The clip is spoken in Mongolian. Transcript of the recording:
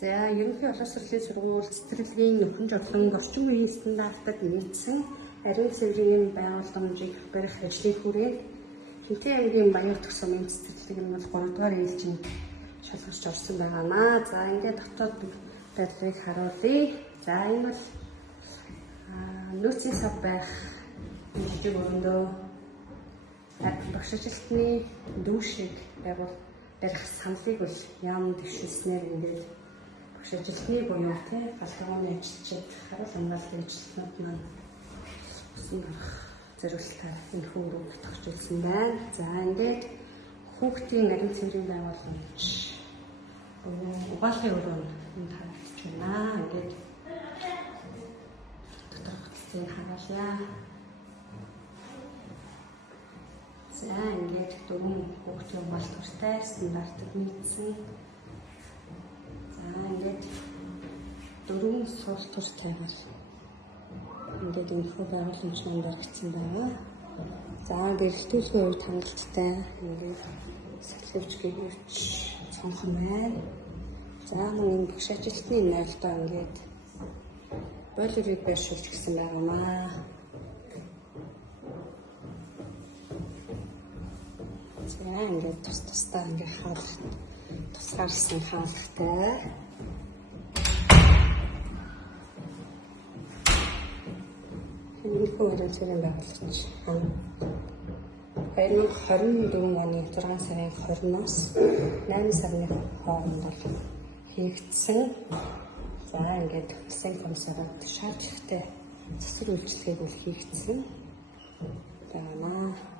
За ерөнхий боловсролын сургууль цэцэрлэгийн нөхөн жолон орчин үеийн стандартад нийцсэн ариун цэврийн байгууламжийг барих ажлын хүрээнд Хинтээ аймгийн Баяр төгсөмийн цэцэрлэг нь бол 3 дугаар ээлжинд шалгарч орсон байгаамаа. За ингээд дотоод байдлыг харуулъя. За энэ бол нөөцийн сав байх жижиг өрөөндөө багш ажилтны дүүшиг барих саналыг бол яам дэвшүүлснээр ингээд багш ажилтны буюу галдгооны ажилчид харуул хамгааллын ажилтнууд маань усан барах зориулалтаар энэ хөрөг тогтжуулсан байна. За ингээд хүүхдийн ариун цэврийн байгууламж угаалгын өрөө энд харагдаж байна. Ингээд дотор хөтөлбөрийг харуулъя. За ингээд 4 хүүхдийн угаалт хүртэл стандартад нийцсэн. За ингээд 4 суралт хүртэйгээр ингээд энэ хөө байгууламж маань баригдсан байна. За бэлтгүүлэхийн үед хангалттай ингээд сэтгүүлч гэрүүч цонхон байна. За мөн багш ажилтны нойлдоо ингээд бойлерыг байршуулж гисэн байгаамаа. За ингээд тус-тусдаа ингээд хаалт тусгаарсан хаалттай. Энэ хөрөнд цэрэн байгуулагч 2024 оны 6 сарын 20-наас 8 сарын хооронд хийгдсэн. За ингээд улсын комиссарт шаардлага засвар үйлчлэгийг бол хийгдсэн. Баярлалаа.